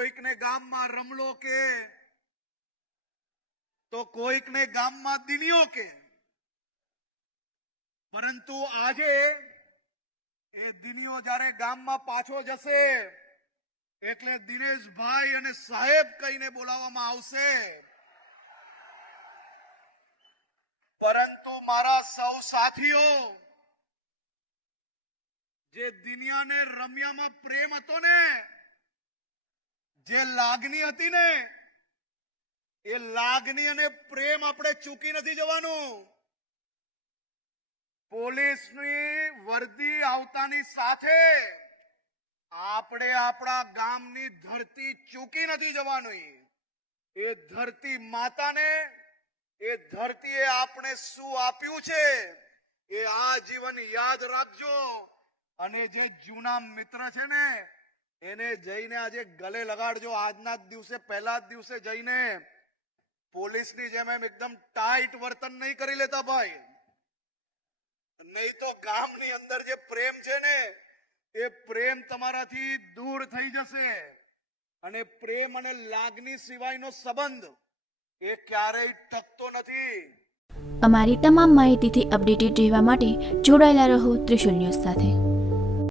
કોઈકને ગામમાં રમલો કે તો કોઈકને ગામમાં દિનિયો કે, પરંતુ આજે એ દિનિયો જ્યારે ગામમાં પાછો જશે એટલે દિનેશભાઈ અને સાહેબ કહીને બોલાવવામાં આવશે. પરંતુ મારા સૌ સાથીઓ, જે દિનિયાને રમ્યામાં પ્રેમ હતો ને, જે લાગણી હતી ને, એ લાગણી અને પ્રેમ આપણે ચૂકી નથી જવાનું. પોલીસની વર્દી આવતાની સાથે આપણે આપણા ગામની ધરતી ચૂકી નથી જવાની. એ ધરતી માતાને, એ ધરતીએ આપણે શું આપ્યું છે એ આજીવન યાદ રાખજો. અને જે જૂના મિત્ર છે ને એને જઈને આજે ગલે લગાડજો. આજના જ દિવસે, પહેલા જ દિવસે જઈને પોલીસની જેમ એમ એકદમ ટાઈટ વર્તન નહીં કરી લેતા ભાઈ, નહીં તો ગામની અંદર જે પ્રેમ છે ને એ પ્રેમ તમારાથી દૂર થઈ જશે. અને પ્રેમ અને લાગણી સિવાયનો સંબંધ એ ક્યારેય ટકતો નથી. અમારી તમામ માહિતીથી અપડેટેડ રહેવા માટે જોડાયેલા રહો ત્રિશુલ ન્યૂઝ સાથે.